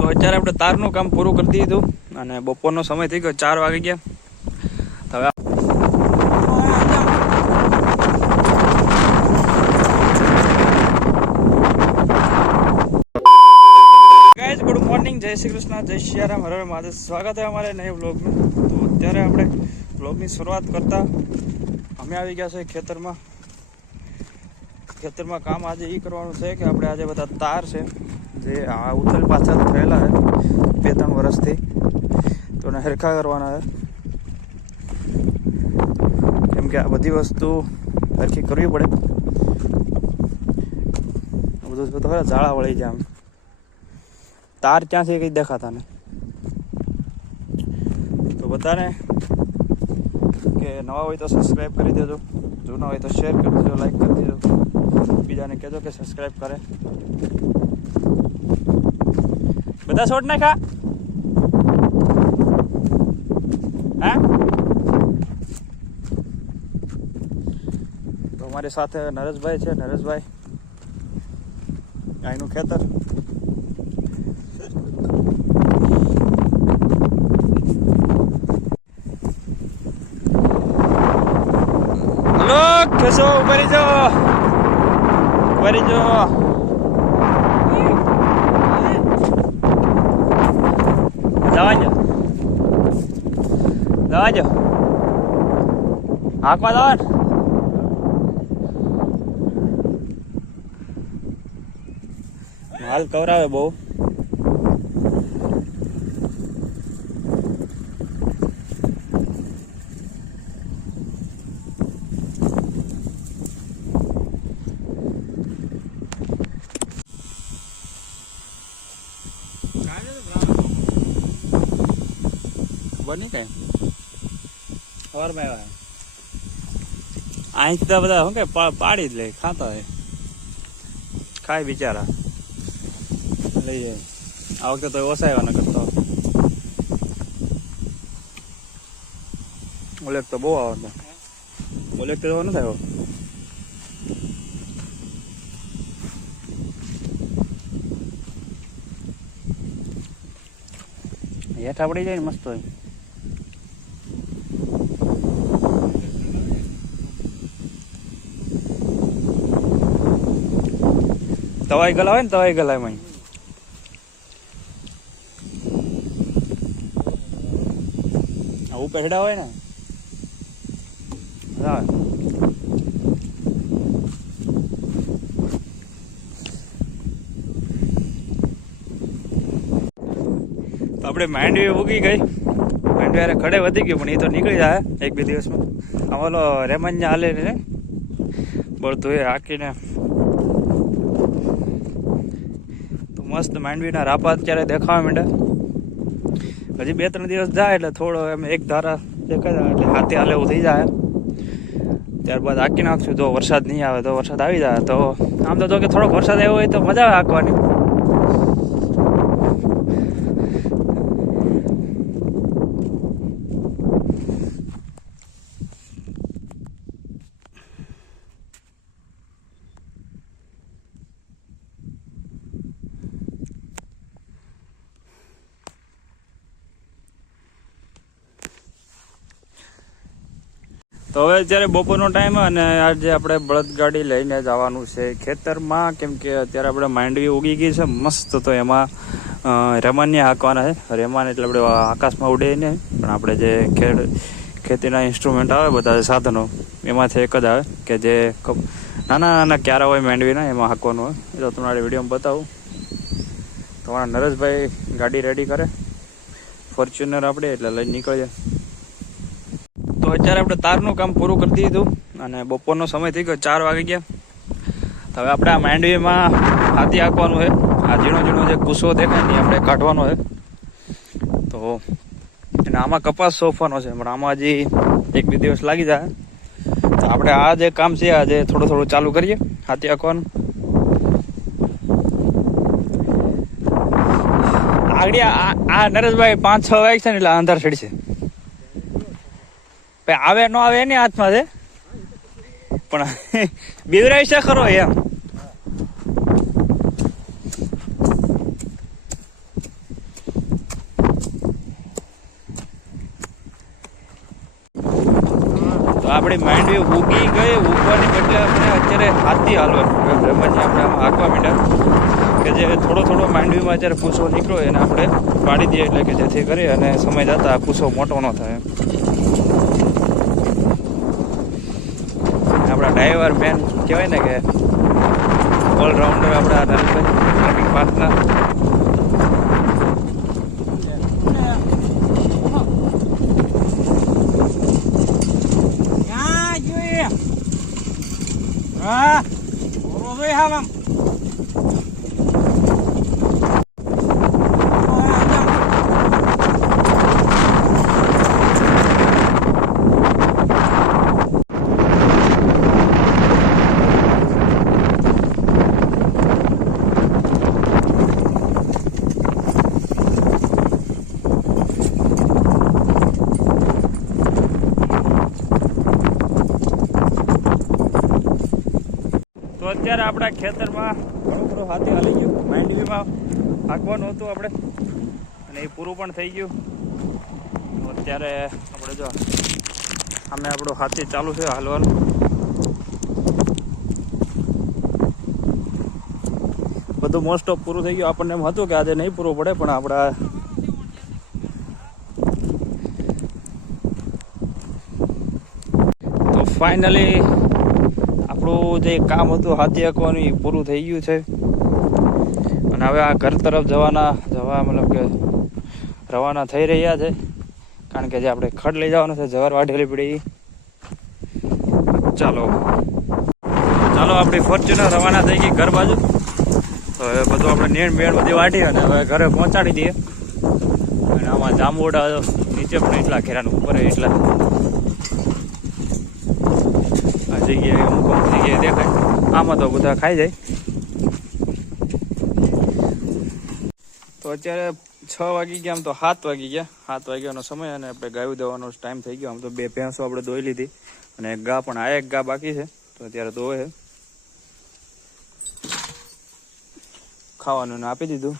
તો અત્યારે આપણે તારનું કામ પૂરું કરી દીધું અને બપોરનો સમય થઈ ગયો, 4 વાગી ગયા. હવે ગાઈઝ ગુડ મોર્નિંગ, જય શ્રી કૃષ્ણ, જય સિયારામ, હર હર મહાદેવ. સ્વાગત છે અમારે નવી વ્લોગનું. તો અત્યારે આપણે વ્લોગની શરૂઆત કરતા અમે આવી ગયા છે ખેતરમાં. ખેતરમાં કામ આજે એ કરવાનું છે કે આપણે આજે બધા તાર છે જે આ ઉથલ પાછળ થયેલા છે 2-3 વર્ષથી, તો એને હરખા કરવાના છે. કેમ કે આ બધી વસ્તુ હરખી કરવી પડે. બધું તો ખરા ઝાડા વળી જાય. આમ તાર ક્યાંથી કંઈ દેખાતા ને. તો બધાને કે નવા હોય તો સબસ્ક્રાઈબ કરી દેજો, જૂના હોય તો શેર કરી દેજો, લાઈક કરી દેજો, બીજાને કહેજો કે સબસ્ક્રાઈબ કરે. બધા શોટ નાખા. હા, તો અમારી સાથે નરેશભાઈ છે. નરેશભાઈ અહીંનું ખેતર. હલો ખેસો, ઉભરી જો, ઉભરી જો. જવાજો હાકમાં જવા ને. હાલ કવરાવે બહુ. બની કઈ સવારમાં આવ્યા અહીંથી તો બધા શું કે પાડી જ લે, ખાતા હોય, ખાય બિચારા, લઈ જાય. આ વખતે તો ઓછા ન કરતો. ઓલેક તો બહુ આવતો, ઓલેક તો નથી આવ્યો. હેઠા પડી જાય ને મસ્ત હોય. તવાઈ ગલા હોય ને, તવાઈ ગલા એમાં ઉપર હેડા હોય ને. આપણે માંડવી ઉગી ગઈ. માંડવી યારે ખડે વધી ગયું, પણ એ તો નીકળી જાય 1-2 દિવસમાં. આમ ઓલો રેમન હાલે ને બળતું એ હાકીને. તો મસ્ત માંડવીના રાપા અત્યારે દેખાવા માંડ્યા. હજી 2-3 દિવસ જાય એટલે થોડો એમ એક ધારા દેખાય એટલે હાથે હાલે એવું થઈ જાય. ત્યારબાદ હાકી નાખશું. જો વરસાદ નહીં આવે તો, વરસાદ આવી જાય તો આમ તો જો કે થોડોક વરસાદ આવ્યો હોય તો મજા આવે હાંકવાની. તો હવે અત્યારે બપોરનો ટાઈમ અને આજે આપણે બળદગાડી લઈને જવાનું છે ખેતરમાં. કેમ કે અત્યારે આપણે માંડવી ઉગી ગઈ છે મસ્ત. તો એમાં રેમાનને હાંકવાના છે. રેમાન એટલે આપણે આકાશમાં ઉડે ને, પણ આપણે જે ખેતીના ઇન્સ્ટ્રુમેન્ટ આવે બધા સાધનો, એમાંથી એક જ આવે કે જે નાના નાના ક્યારા હોય માંડવીના, એમાં હાંકવાનું હોય. એ તો તમારે વિડીયોમાં બતાવું. તમારા નરેશભાઈ ગાડી રેડી કરે, ફોર્ચ્યુનર આપણે એટલે લઈને નીકળીએ. તો અત્યારે આપણે તારનું કામ પૂરું કરી દીધું અને બપોરનો સમય થઈ ગયો, 4 વાગી ગયા. હવે આપણે આ માંડવીમાં હાથી હાંકવાનું છે. આ ઝીણો ઝીણો જે કુસો દેખાય ને આપણે કાઢવાનો છે. તો અને આમાં કપાસ સોંપવાનો છે, પણ આમાં હજી 1-2 દિવસ લાગી જાય. તો આપણે આ જે કામ છે આજે થોડું થોડું ચાલુ કરીએ હાથી હાંકવાનું. આગળ આ નરેશભાઈ 5-6 વાગે છે ને એટલે અંધાર ચડશે. આવે ન આવે એની હાથમાં છે, પણ બીવરાય છે ખરો એમ. આપણી માંડવી ઉગી ગઈ, ઉગવાની બદલે આપણે અત્યારે હાથથી હાલવાનું બ્રહ્માજી આપણે આમાં હાંકવા માંડ્યા કે જે થોડો થોડો માંડવીમાં અત્યારે પૂછો નીકળ્યો એને આપણે પાડી દઈએ, એટલે કે જેથી કરી અને સમય જતા પૂછો મોટો ન થાય. આપણા ડ્રાઈવર મેન કહેવાય ને કે ઓલરાઉન્ડર આપણા નરેશભાઈ પાર્કના. હા રોઈ હામ અત્યારે આપણા ખેતરમાં ઘણું બધું હાથી હાલી ગયું. માંડવીમાં હાંકવાનું હતું આપણે અને એ પૂરું પણ થઈ ગયું. તો અત્યારે આપણે જો અમે આપણું હાથી ચાલુ છે હાલવાનું. બધું મોસ્ટ ઓફ પૂરું થઈ ગયું. આપણને એમ હતું કે આજે નહીં પૂરું પડે, પણ આપણા તો ફાઇનલી આપણું જે કામ હતું હાથી હાંકવાનું એ પૂરું થઈ ગયું છે. અને હવે આ ઘર તરફ મતલબ કે રવાના થઈ રહ્યા છે, કારણ કે જે આપણે ખડ લઈ જવાનું છે, જવાર વાઢેલી પડી. ચાલો આપણી ફોર્ચ્યુનર રવાના થઈ ગઈ ઘર બાજુ. તો હવે બધું આપણે નેણ મેળ બધી વાઢી અને હવે ઘરે પહોંચાડી દઈએ. અને આમાં જાંબુડા નીચે પણ એટલા ખેરાનું ઉપર એટલા જગ્યાએ અમુક જગ્યાએ દેખાય. આમાં તો બધા ખાઈ જાય. તો અત્યારે 6 વાગી ગયા, આમ તો 7 વાગી ગયા. 7 વાગ્યાનો સમય અને આપણે ગાયું દવાનો ટાઈમ થઈ ગયો. આમ તો 2 ભેંસો આપણે દોઈ લીધી અને એક ગા પણ એક ગા બાકી છે, તો અત્યારે દોવે ખાવાનું આપી દીધું.